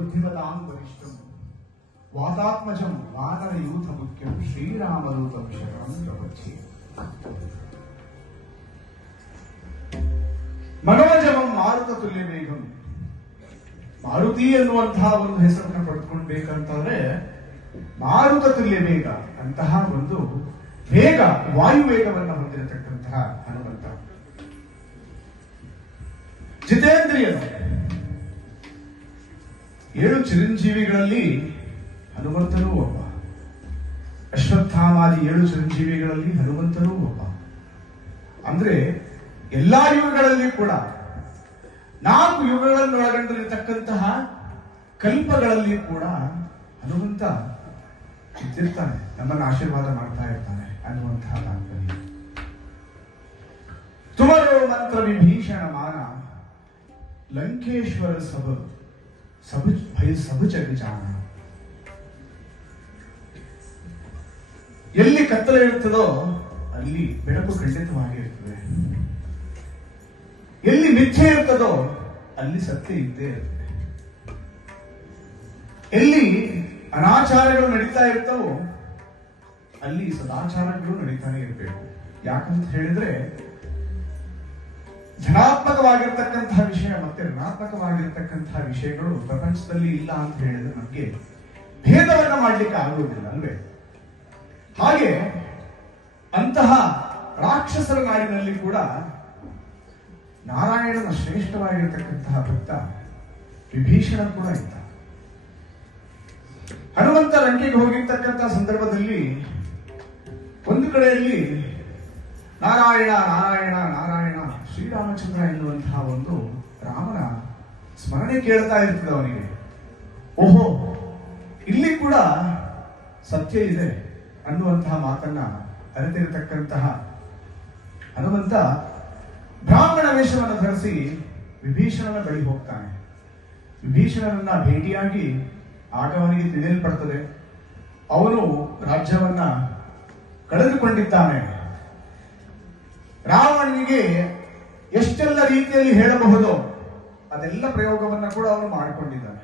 ಬುದ್ಧಿಮತಾಂ ವರಿಷ್ಠಂ ವಾತಾತ್ಮಜಂ ವಾನರಯೂಥ ಮುಖ್ಯಂ ಶ್ರೀರಾಮದೂತಂ ಶರಣಂ ಪ್ರಪಂಚಿ. ಮನೋಜವಂ ಮಾರುತ ತುಲ್ಯ ವೇಗಂ. ಮಾರುತಿ ಎನ್ನುವಂತಹ ಒಂದು ಹೆಸರನ್ನು ಪಡೆದುಕೊಳ್ಬೇಕಂತಂದ್ರೆ ಮಾರುತ ತುಲ್ಯ ವೇಗ ಅಂತಹ ಒಂದು ವೇಗ, ವಾಯು ವೇಗವನ್ನು ಹೊಂದಿರತಕ್ಕಂತಹ ಹನುಮಂತ. ಜಿತೇಂದ್ರಿಯನು. 7 ಚಿರಂಜೀವಿಗಳಲ್ಲಿ ಹನುಮಂತನೂ ಒಬ್ಬ. ಅಶ್ವತ್ಥಾಮಾದಿ 7 ಚಿರಂಜೀವಿಗಳಲ್ಲಿ ಹನುಮಂತನೂ ಒಬ್ಬ. ಅಂದ್ರೆ ಎಲ್ಲಾ ಯುಗಗಳಲ್ಲಿ ಕೂಡ 4 ಯುಗಗಳನ್ನು ಒಳಗೊಂಡಿರತಕ್ಕಂತಹ ಕಲ್ಪಗಳಲ್ಲಿ ಕೂಡ ಹನುಮಂತ ಇದ್ದಿರ್ತಾನೆ, ನಮ್ಮನ್ನು ಆಶೀರ್ವಾದ ಮಾಡ್ತಾ ಇರ್ತಾನೆ ಅನ್ನುವಂತಹ ತಾತ್ಪರ್ಯ. ತುಮರೋ ಮಂತ್ರ ವಿಭೀಷಣ ಮಾನ ಲಂಕೇಶ್ವರ ಸಭು ಜಗಜಾನ. ಎಲ್ಲಿ ಕತ್ತಲೆ ಇರುತ್ತದೋ ಅಲ್ಲಿ ಬೆಳಕು ಖಂಡಿತವಾಗಿ ಇರ್ತದೆ. ಎಲ್ಲಿ ಮಿಥ್ಯೆ ಇರ್ತದೋ ಅಲ್ಲಿ ಸತ್ಯ ಇದ್ದೇ ಇರ್ತದೆ. ಎಲ್ಲಿ ಅನಾಚಾರಗಳು ನಡೀತಾ ಇರ್ತವೋ ಅಲ್ಲಿ ಸದಾಚಾರಗಳು ನಡೀತಾನೆ ಇರಬೇಕು. ಯಾಕಂತ ಹೇಳಿದ್ರೆ ಧನಾತ್ಮಕವಾಗಿರ್ತಕ್ಕಂತಹ ವಿಷಯ ಮತ್ತೆ ಋಣಾತ್ಮಕವಾಗಿರ್ತಕ್ಕಂತಹ ವಿಷಯಗಳು ಪ್ರಪಂಚದಲ್ಲಿ ಇಲ್ಲ ಅಂತ ಹೇಳಿದ್ರೆ ನಮಗೆ ಭೇದವನ್ನ ಮಾಡ್ಲಿಕ್ಕೆ ಆಗುವುದಿಲ್ಲ ಅಲ್ವೇ? ಹಾಗೆ ಅಂತಹ ರಾಕ್ಷಸರ ನಾಡಿನಲ್ಲಿ ಕೂಡ ನಾರಾಯಣನ ಶ್ರೇಷ್ಠವಾಗಿರತಕ್ಕಂತಹ ಭಕ್ತ ವಿಭೀಷಣ ಕೂಡ ಇದ್ದ. ಹನುಮಂತ ಲಂಕೆಗೆ ಹೋಗಿರ್ತಕ್ಕಂತಹ ಸಂದರ್ಭದಲ್ಲಿ ಒಂದು ಕಡೆಯಲ್ಲಿ ನಾರಾಯಣ ನಾರಾಯಣ ನಾರಾಯಣ ಶ್ರೀರಾಮಚಂದ್ರ ಎನ್ನುವಂತಹ ಒಂದು ರಾಮನ ಸ್ಮರಣೆ ಕೇಳ್ತಾ ಇರ್ತದೆ ಅವನಿಗೆ. ಓಹೋ, ಇಲ್ಲಿ ಕೂಡ ಸತ್ಯ ಇದೆ ಅನ್ನುವಂತಹ ಮಾತನ್ನ ಅರಿತಿರತಕ್ಕಂತಹ ಹನುಮಂತ ಬ್ರಾಹ್ಮಣ ವೇಷವನ್ನು ಧರಿಸಿ ವಿಭೀಷಣನ ಬಳಿ ಹೋಗ್ತಾನೆ. ವಿಭೀಷಣನನ್ನ ಭೇಟಿಯಾಗಿ ಆಗ ಅವನಿಗೆ ತಿಳಿಯಲ್ಪಡ್ತದೆ ಅವನು ರಾಜ್ಯವನ್ನ ಕಳೆದುಕೊಂಡಿದ್ದಾನೆ. ರಾವಣನಿಗೆ ಎಷ್ಟೆಲ್ಲ ರೀತಿಯಲ್ಲಿ ಹೇಳಬಹುದೋ ಅದೆಲ್ಲ ಪ್ರಯೋಗವನ್ನ ಕೂಡ ಅವನು ಮಾಡಿಕೊಂಡಿದ್ದಾನೆ.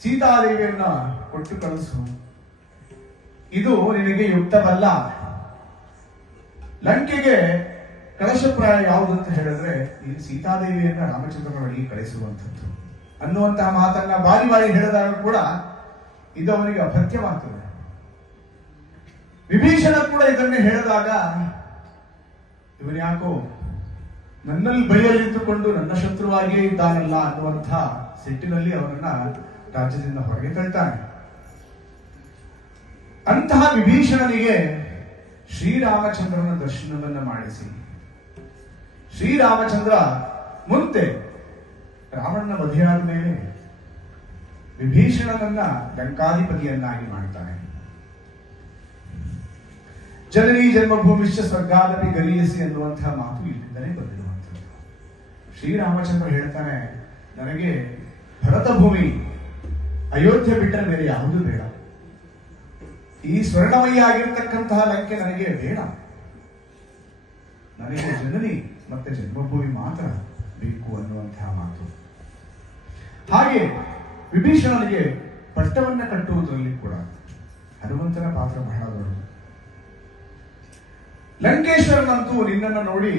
ಸೀತಾದೇವಿಯನ್ನ ಕೊಟ್ಟು ಕಳಿಸು, ಇದು ನಿನಗೆ ಯುಕ್ತವಲ್ಲ. ಲಂಕೆಗೆ ಕಳಶಪ್ರಾಯ ಯಾವುದು ಅಂತ ಹೇಳಿದ್ರೆ ಈ ಸೀತಾದೇವಿಯನ್ನ ರಾಮಚಂದ್ರನ ಬಳಿಗೆ ಕಳಿಸುವಂಥದ್ದು ಅನ್ನುವಂತಹ ಮಾತನ್ನ ಬಾರಿ ಬಾರಿ ಹೇಳಿದಾಗ ಕೂಡ ಇದು ಅವನಿಗೆ ಅಪಥ್ಯವಾಗ್ತದೆ. ವಿಭೀಷಣ ಕೂಡ ಇದನ್ನೇ ಹೇಳಿದಾಗ ಇವನು ಯಾಕೋ ನನ್ನಲ್ಲಿ ಬಳಿಯಲ್ಲಿದ್ದುಕೊಂಡು ನನ್ನ ಶತ್ರುವಾಗಿಯೇ ಇದ್ದಾನಲ್ಲ ಅನ್ನುವಂತಹ ಸಿಟ್ಟಿನಲ್ಲಿ ಅವನನ್ನ ರಾಜ್ಯದಿಂದ ಹೊರಗೆ ತಳ್ತಾನೆ. ಅಂತಹ ವಿಭೀಷಣನಿಗೆ ಶ್ರೀರಾಮಚಂದ್ರನ ದರ್ಶನವನ್ನ ಮಾಡಿಸಿ ಶ್ರೀರಾಮಚಂದ್ರ ಮುಂದೆ ರಾವಣನ ವಧೆಯಾದ ಮೇಲೆ ವಿಭೀಷಣನನ್ನ ಲಂಕಾಧಿಪತಿಯನ್ನಾಗಿ ಮಾಡ್ತಾನೆ. ಜನನಿ ಜನ್ಮಭೂಮಿಶ್ಚ ಸ್ವರ್ಗಾದಪಿ ಗರೀಯಸಿ ಅನ್ನುವಂತಹ ಮಾತು ಇಲ್ಲಿಂದಲೇ ಬಂದಿರುವಂಥದ್ದು. ಶ್ರೀರಾಮಚಂದ್ರ ಹೇಳ್ತಾನೆ, ನನಗೆ ಭರತ ಭೂಮಿ ಅಯೋಧ್ಯೆ ಬಿಟ್ಟರೆ ಬೇರೆ ಯಾವುದೂ ಬೇಡ. ಈ ಸ್ವರ್ಣಮಯ ಆಗಿರ್ತಕ್ಕಂತಹ ಲಂಕೆ ನನಗೆ ಬೇಡ. ನನಗೆ ಜನನಿ ಮತ್ತೆ ಜನ್ಮಭೂಮಿ ಮಾತ್ರ ಬೇಕು ಅನ್ನುವಂತಹ ಮಾತು. ಹಾಗೆ ವಿಭೀಷಣನಿಗೆ ಪಟ್ಟವನ್ನ ಕಟ್ಟುವುದರಲ್ಲಿ ಕೂಡ ಹನುಮಂತನ ಪಾತ್ರ ಬಹಳ ದೊಡ್ಡದು. ಲಂಕೇಶ್ವರನಂತೂ ನಿನ್ನನ್ನು ನೋಡಿ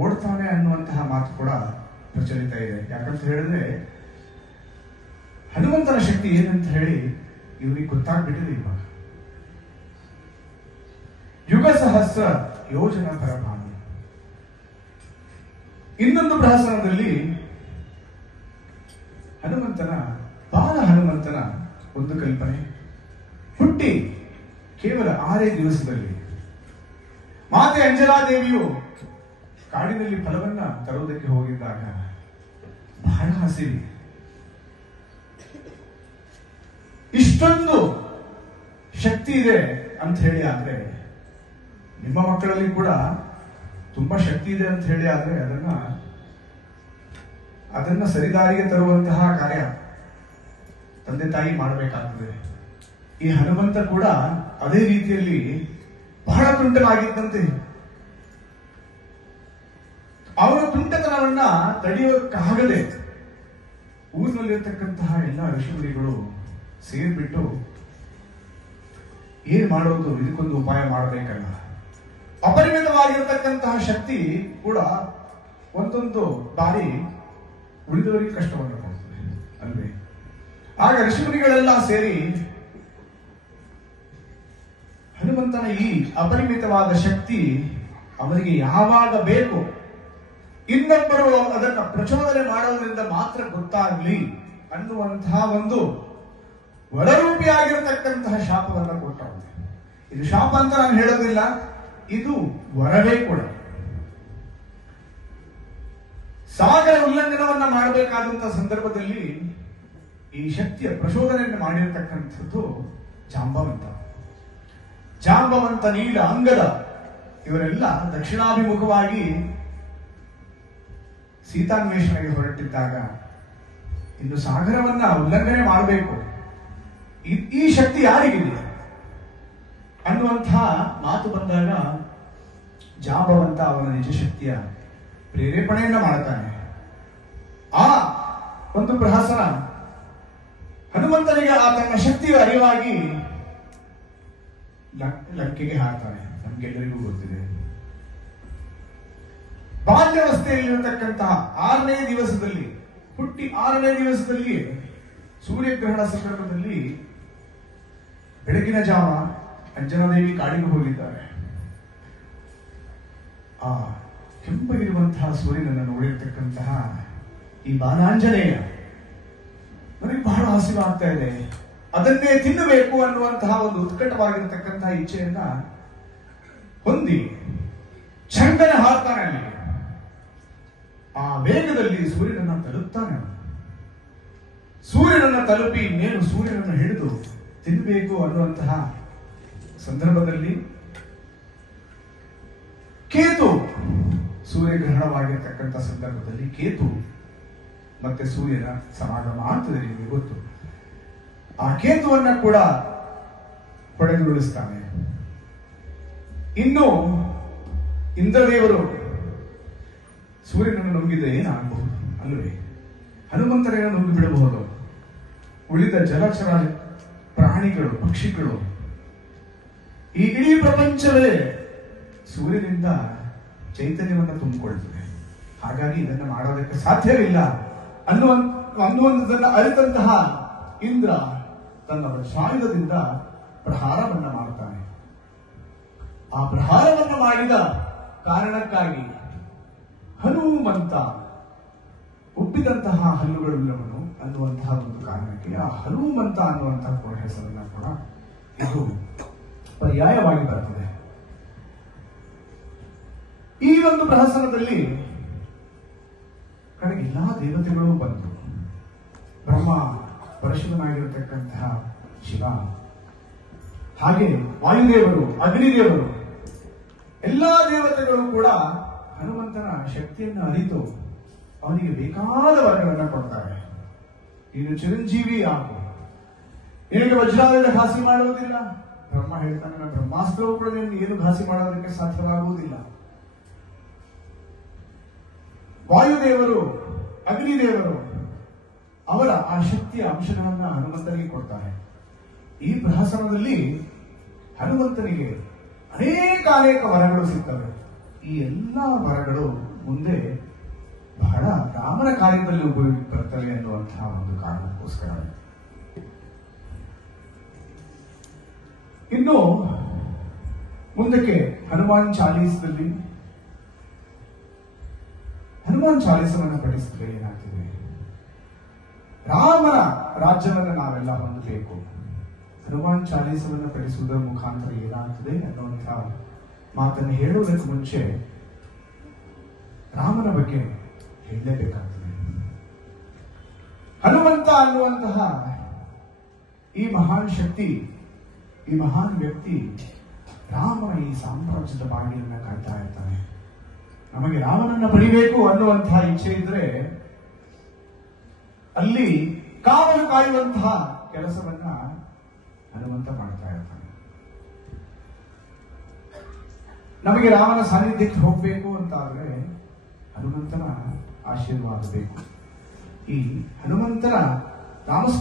ಓಡ್ತಾನೆ ಅನ್ನುವಂತಹ ಮಾತು ಕೂಡ ಪ್ರಚಲಿತ ಇದೆ. ಯಾಕಂತ ಹೇಳಿದ್ರೆ ಹನುಮಂತನ ಶಕ್ತಿ ಏನಂತ ಹೇಳಿ ಇವನಿಗೆ ಗೊತ್ತಾಗ್ಬಿಟ್ಟಿದೆ. ಇವಾಗ ಯುಗ ಸಹಸ್ರ ಯೋಜನ ಪರಮಾಣು. ಇನ್ನೊಂದು ಪ್ರಹಸನದಲ್ಲಿ ಬಾಲ ಹನುಮಂತನ ಒಂದು ಕಲ್ಪನೆ ಹುಟ್ಟಿ ಕೇವಲ 6 ದಿವಸದಲ್ಲಿ ಮಾತೆ ಅಂಜಲಾದೇವಿಯು ಕಾಡಿನಲ್ಲಿ ಫಲವನ್ನ ತರುವುದಕ್ಕೆ ಹೋಗಿದ್ದಾಗ ಬಹಳ ಹಸಿವಿ. ಇಷ್ಟೊಂದು ಶಕ್ತಿ ಇದೆ ಅಂತ ಹೇಳಿ ಆದ್ರೆ ನಿಮ್ಮ ಮಕ್ಕಳಲ್ಲಿ ಕೂಡ ತುಂಬಾ ಶಕ್ತಿ ಇದೆ ಅಂತ ಹೇಳಿ ಆದ್ರೆ ಅದನ್ನ ಸರಿದಾರಿಗೆ ತರುವಂತಹ ಕಾರ್ಯ ತಂದೆ ತಾಯಿ ಮಾಡಬೇಕಾಗ್ತದೆ. ಈ ಹನುಮಂತ ಕೂಡ ಅದೇ ರೀತಿಯಲ್ಲಿ ಬಹಳ ತುಂಟನಾಗಿದ್ದಂತೆ. ಅವನ ತುಂಟತನವನ್ನ ತಡೆಯೋಕ್ಕಾಗದೆ ಊರಿನಲ್ಲಿರ್ತಕ್ಕಂತಹ ಎಲ್ಲ ಋಷಿಮುನಿಗಳು ಸೇರ್ಬಿಟ್ಟು ಏನ್ ಮಾಡೋದು, ಇದಕ್ಕೊಂದು ಉಪಾಯ ಮಾಡಬೇಕಲ್ಲ. ಅಪರಿಮಿತವಾಗಿರತಕ್ಕಂತಹ ಶಕ್ತಿ ಕೂಡ ಒಂದೊಂದು ಬಾರಿ ಉಳಿದವರಿಗೆ ಕಷ್ಟವನ್ನು ಕೊಡ್ತದೆ ಅಲ್ವೇ. ಆಗ ಋಷಿಮುನಿಗಳೆಲ್ಲ ಸೇರಿ ಹನುಮಂತನ ಈ ಅಪರಿಮಿತವಾದ ಶಕ್ತಿ ಅವರಿಗೆ ಯಾವಾಗ ಬೇಕು, ಇನ್ನೊಬ್ಬರು ಅದನ್ನು ಪ್ರಚೋದನೆ ಮಾಡೋದ್ರಿಂದ ಮಾತ್ರ ಗೊತ್ತಾಗ್ಲಿ ಅನ್ನುವಂತಹ ಒಂದು ವರರೂಪಿಯಾಗಿರತಕ್ಕಂತಹ ಶಾಪವನ್ನು ಕೊಟ್ಟರು. ಇದು ಶಾಪ ಅಂತ ನಾನು ಹೇಳೋದಿಲ್ಲ, ಇದು ವರವೇ ಕೂಡ. ಸಾಗರ ಉಲ್ಲಂಘನವನ್ನ ಮಾಡಬೇಕಾದಂತಹ ಸಂದರ್ಭದಲ್ಲಿ ಈ ಶಕ್ತಿಯ ಪ್ರಚೋದನೆಯನ್ನು ಮಾಡಿರತಕ್ಕಂಥದ್ದು ಜಾಂಬವಂತ. ಜಾಂಬವಂತ, ನೀಲ, ಅಂಗದ ಇವರೆಲ್ಲ ದಕ್ಷಿಣಾಭಿಮುಖವಾಗಿ ಸೀತಾನ್ವೇಷಣೆಗೆ ಹೊರಟಿದ್ದಾಗ ಇನ್ನು ಸಾಗರವನ್ನ ಉಲ್ಲಂಘನೆ ಮಾಡಬೇಕು, ಈ ಶಕ್ತಿ ಯಾರಿಗಿದೆ ಅನ್ನುವಂತಹ ಮಾತು ಬಂದಾಗ ಜಾಂಬವಂತ ಅವನ ನಿಜ ಶಕ್ತಿಯ ಪ್ರೇರೇಪಣೆಯನ್ನ ಮಾಡ್ತಾನೆ. ಆ ಒಂದು ಪ್ರಹಸನ ಹನುಮಂತನಿಗೆ ಆ ತನ್ನ ಶಕ್ತಿಯ ಅರಿವಾಗಿ ಲಂಕೆಗೆ ಹಾಕ್ತಾನೆ. ನಮ್ಗೆಲ್ಲರಿಗೂ ಗೊತ್ತಿದೆ, ಬಾಲ್ಯಾವಸ್ಥೆಯಲ್ಲಿರತಕ್ಕಂತಹ 6ನೇ ದಿವಸದಲ್ಲಿ, ಹುಟ್ಟಿ 6ನೇ ದಿವಸದಲ್ಲಿ ಸೂರ್ಯಗ್ರಹಣ ಸಂದರ್ಭದಲ್ಲಿ ಬೆಳಗಿನ ಜಾವ ಅಂಜನಾದೇವಿ ಕಾಡಿಗೆ ಹೋಗಿದ್ದಾರೆ. ಆ ಕೆಂಪಗಿರುವಂತಹ ಸೂರ್ಯನನ್ನು ನೋಡಿರ್ತಕ್ಕಂತಹ ಈ ಬಾಲಾಂಜನೇಯ ನನಗೆ ಬಹಳ ಹಸಿವಾಗ್ತಾ ಇದೆ, ಅದನ್ನೇ ತಿನ್ನಬೇಕು ಅನ್ನುವಂತಹ ಒಂದು ಉತ್ಕಟವಾಗಿರತಕ್ಕಂತಹ ಇಚ್ಛೆಯನ್ನ ಹೊಂದಿ ಚಂಡನ ಹಾಕ್ತಾನೆ. ಅಲ್ಲಿ ಆ ವೇಗದಲ್ಲಿ ಸೂರ್ಯನನ್ನ ತಲುಪ್ತಾನೆ. ಸೂರ್ಯನನ್ನ ತಲುಪಿ ಇನ್ನೇನು ಸೂರ್ಯನನ್ನು ಹಿಡಿದು ತಿನ್ನಬೇಕು ಅನ್ನುವಂತಹ ಸಂದರ್ಭದಲ್ಲಿ ಕೇತು, ಸೂರ್ಯಗ್ರಹಣವಾಗಿರ್ತಕ್ಕಂಥ ಸಂದರ್ಭದಲ್ಲಿ ಕೇತು ಮತ್ತೆ ಸೂರ್ಯನ ಸಮಾಗಮ ಆಗ್ತದೆ, ನಿಮಗೆ ಗೊತ್ತು. ಆ ಕೇತುವನ್ನ ಕೂಡ ಹೊಡೆದುರುಳಿಸ್ತಾನೆ. ಇನ್ನು ಇಂದ್ರದೇವರು ಸೂರ್ಯನನ್ನು ನುಂಗಿದ್ರೆ ಏನಾಗಬಹುದು ಅಲ್ಲವೇ? ಹನುಮಂತರೇನ ನುಂಗಿ ಬಿಡಬಹುದು. ಉಳಿದ ಜಲಚರ ಪ್ರಾಣಿಗಳು, ಪಕ್ಷಿಗಳು, ಈ ಇಡೀ ಪ್ರಪಂಚವೇ ಸೂರ್ಯನಿಂದ ಚೈತನ್ಯವನ್ನು ತುಂಬಿಕೊಳ್ತದೆ. ಹಾಗಾಗಿ ಇದನ್ನು ಮಾಡೋದಕ್ಕೆ ಸಾಧ್ಯವಿಲ್ಲ ಅನ್ನುವಂಥದ್ದನ್ನು ಅರಿತಂತಹ ಇಂದ್ರ ತನ್ನ ವಜ್ರಾಯುಧದಿಂದ ಪ್ರಹಾರವನ್ನ ಮಾಡ್ತಾನೆ. ಆ ಪ್ರಹಾರವನ್ನು ಮಾಡಿದ ಕಾರಣಕ್ಕಾಗಿ ಹನುಮಂತ, ಉಬ್ಬಿದಂತಹ ಹಲ್ಲುಗಳುಳ್ಳವನು ಅನ್ನುವಂತಹ ಒಂದು ಕಾರಣಕ್ಕೆ ಆ ಹನುಮಂತ ಅನ್ನುವಂತಹ ಕೂಡ ಹೆಸರನ್ನ ಕೂಡ ಇದು ಪರ್ಯಾಯವಾಗಿ ಬರ್ತದೆ. ಈ ಒಂದು ಪ್ರಹಸನದಲ್ಲಿ ಕಡೆಗೆ ಎಲ್ಲಾ ದೇವತೆಗಳು ಬಂದರು. ಬ್ರಹ್ಮ, ಪರಶುವನಾಗಿರತಕ್ಕಂತಹ ಶಿವ, ಹಾಗೆ ವಾಯುದೇವರು, ಅಗ್ನಿದೇವರು, ಎಲ್ಲಾ ದೇವತೆಗಳು ಕೂಡ ಹನುಮಂತನ ಶಕ್ತಿಯನ್ನು ಅರಿತು ಅವನಿಗೆ ಬೇಕಾದ ವರಗಳನ್ನು ಕೊಡ್ತಾರೆ. ನೀನು ಚಿರಂಜೀವಿ ಆಗು, ನಿನಗೆ ವಜ್ರಾಯುಧ ಘಾಸಿ ಮಾಡುವುದಿಲ್ಲ. ಬ್ರಹ್ಮ ಹೇಳ್ತಾನೆ, ನನ್ನ ಬ್ರಹ್ಮಾಸ್ತ್ರವು ಕೂಡ ನೀನು ಏನು ಘಾಸಿ ಮಾಡೋದಕ್ಕೆ ಸಾಧ್ಯವಾಗುವುದಿಲ್ಲ. ವಾಯುದೇವರು, ಅಗ್ನಿದೇವರು ಅವರ ಆ ಶಕ್ತಿಯ ಅಂಶಗಳನ್ನ ಹನುಮಂತನಿಗೆ ಕೊಡ್ತಾರೆ. ಈ ಪ್ರಹಸನದಲ್ಲಿ ಹನುಮಂತನಿಗೆ ಅನೇಕ ವರಗಳು ಸಿಗ್ತವೆ. ಈ ಎಲ್ಲಾ ವರಗಳು ಮುಂದೆ ಬಹಳ ರಾಮನ ಕಾರ್ಯದಲ್ಲಿ ಉಪಯೋಗ ಬರ್ತವೆ ಅನ್ನುವಂತಹ ಒಂದು ಕಾರಣಕ್ಕೋಸ್ಕರ. ಇನ್ನು ಮುಂದಕ್ಕೆ ಹನುಮಾನ್ ಚಾಲೀಸದಲ್ಲಿ, ಹನುಮಾನ್ ಚಾಲೀಸವನ್ನು ಪಠಿಸಿದ್ರೆ ಏನಾಗ್ತದೆ? ರಾಮನ ರಾಜ್ಯವನ್ನು ನಾವೆಲ್ಲ ಹೊಂದಬೇಕು. ಹನುಮಾನ್ ಚಾಲೀಸವನ್ನು ಪಠಿಸುವುದರ ಮುಖಾಂತರ ಏನಾಗ್ತದೆ ಅನ್ನುವಂತಹ ಮಾತನ್ನು ಹೇಳುವುದಕ್ಕೆ ಮುಂಚೆ ರಾಮನ ಬಗ್ಗೆ ಹೇಳಲೇಬೇಕಾಗ್ತದೆ. ಹನುಮಂತ ಅನ್ನುವಂತಹ ಈ ಮಹಾನ್ ಶಕ್ತಿ, ಈ ಮಹಾನ್ ವ್ಯಕ್ತಿ ರಾಮನ ಈ ಸಾಮ್ರಾಜ್ಯದ ಬಾಗಿಲನ್ನ ಕಾಯ್ತಾ ಇರ್ತಾನೆ. ನಮಗೆ ರಾಮನನ್ನ ಪಡಿಬೇಕು ಅನ್ನುವಂತಹ ಇಚ್ಛೆ ಇದ್ರೆ ಅಲ್ಲಿ ಕಾವಲು ಕಾಯುವಂತಹ ಕೆಲಸವನ್ನ ಹನುಮಂತ ಮಾಡ್ತಾ ಇರ್ತಾನೆ. ನಮಗೆ ರಾಮನ ಸಾನ್ನಿಧ್ಯಕ್ಕೆ ಹೋಗ್ಬೇಕು ಅಂತ ಆದ್ರೆ ಹನುಮಂತನ ಆಶೀರ್ವಾದ ಬೇಕು. ಈ ಹನುಮಂತರ ರಾಮಸ್ವಾಮಿ